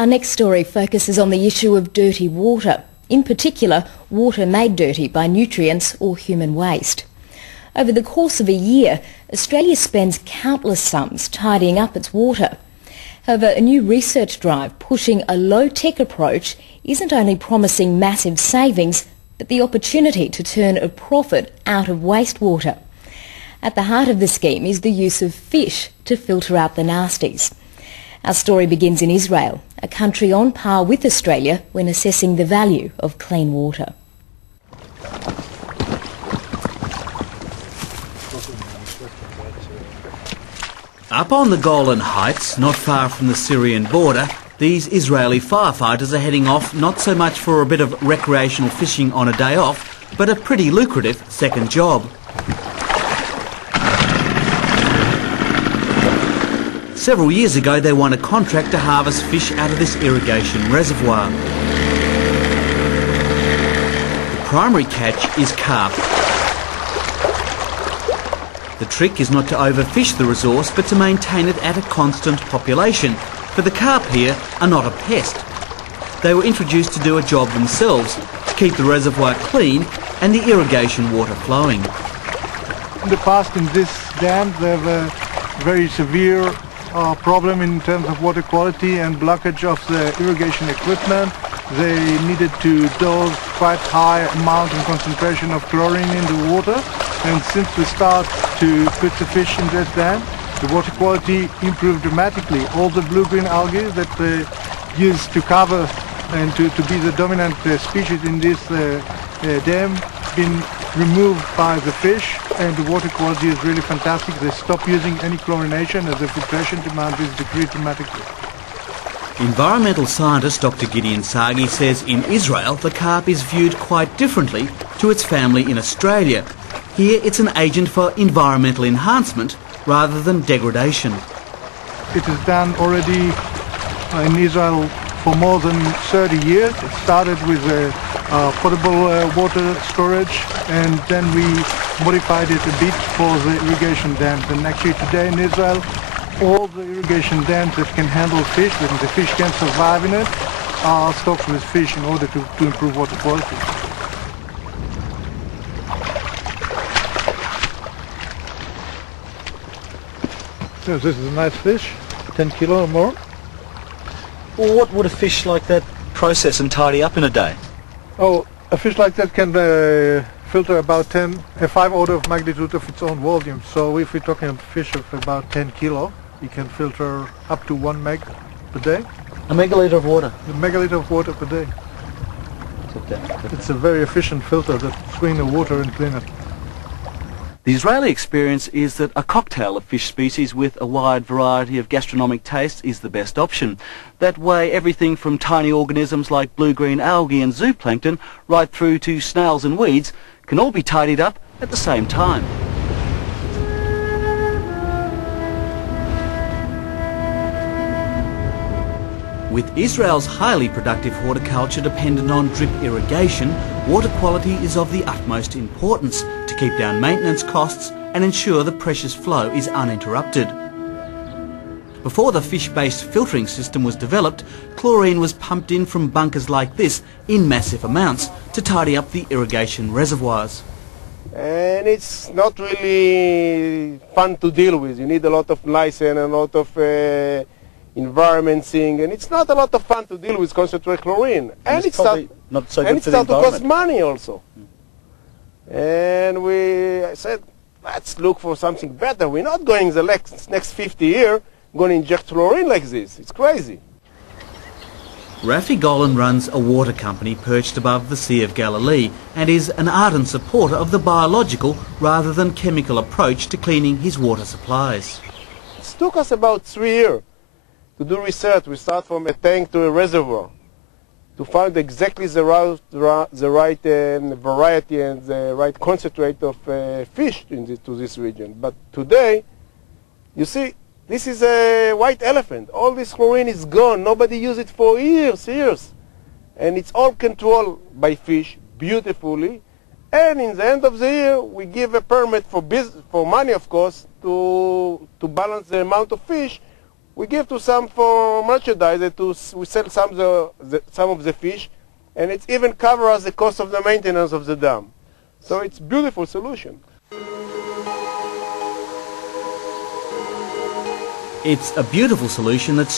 Our next story focuses on the issue of dirty water, in particular water made dirty by nutrients or human waste. Over the course of a year, Australia spends countless sums tidying up its water. However, a new research drive pushing a low-tech approach isn't only promising massive savings, but the opportunity to turn a profit out of wastewater. At the heart of the scheme is the use of fish to filter out the nasties. Our story begins in Israel, a country on par with Australia when assessing the value of clean water. Up on the Golan Heights, not far from the Syrian border, these Israeli firefighters are heading off not so much for a bit of recreational fishing on a day off, but a pretty lucrative second job. Several years ago they won a contract to harvest fish out of this irrigation reservoir. The primary catch is carp. The trick is not to overfish the resource but to maintain it at a constant population, for the carp here are not a pest. They were introduced to do a job themselves, to keep the reservoir clean and the irrigation water flowing. In the past in this dam they have a very severe problem in terms of water quality and blockage of the irrigation equipment. They needed to dose quite high amount and concentration of chlorine in the water, and since we start to put the fish in this dam, the water quality improved dramatically. All the blue-green algae that they used to cover and to be the dominant species in this dam been removed by the fish, and the water quality is really fantastic. They stop using any chlorination as the filtration demand is decreased dramatically. Environmental scientist Dr. Gideon Sagi says in Israel the carp is viewed quite differently to its family in Australia. Here it's an agent for environmental enhancement rather than degradation. It is done already in Israel for more than 30 years. It started with potable water storage, and then we modified it a bit for the irrigation dams. And actually today in Israel, all the irrigation dams that can handle fish, that the fish can survive in it, are stocked with fish in order to improve water quality. So this is a nice fish, 10 kilo or more. Well, what would a fish like that process and tidy up in a day? Oh, a fish like that can filter about 5 order of magnitude of its own volume. So if we're talking of fish of about 10 kilo, it can filter up to 1 meg per day. A megaliter of water? A megaliter of water per day. It's a very efficient filter that screen the water and clean it. The Israeli experience is that a cocktail of fish species with a wide variety of gastronomic tastes is the best option. That way everything from tiny organisms like blue-green algae and zooplankton right through to snails and weeds can all be tidied up at the same time. With Israel's highly productive horticulture dependent on drip irrigation, water quality is of the utmost importance to keep down maintenance costs and ensure the precious flow is uninterrupted. Before the fish-based filtering system was developed, chlorine was pumped in from bunkers like this in massive amounts to tidy up the irrigation reservoirs. And it's not really fun to deal with. You need a lot of license and a lot of environment thing, and it's not a lot of fun to deal with concentrated chlorine. And it's not so good for the environment. to cost money also. And I said, let's look for something better. We're not going the next 50 years going to inject chlorine like this. It's crazy. Rafi Golan runs a water company perched above the Sea of Galilee and is an ardent supporter of the biological rather than chemical approach to cleaning his water supplies. It took us about 3 years to do research. We start from a tank to a reservoir to find exactly the right variety and the right concentrate of fish to this region. But today, you see, this is a white elephant. All this chlorine is gone. Nobody used it for years. And it's all controlled by fish beautifully. And in the end of the year, we give a permit for money, of course, to balance the amount of fish We give to some for merchandise, we sell some of the fish, and it even covers the cost of the maintenance of the dam. So it's a beautiful solution. It's a beautiful solution that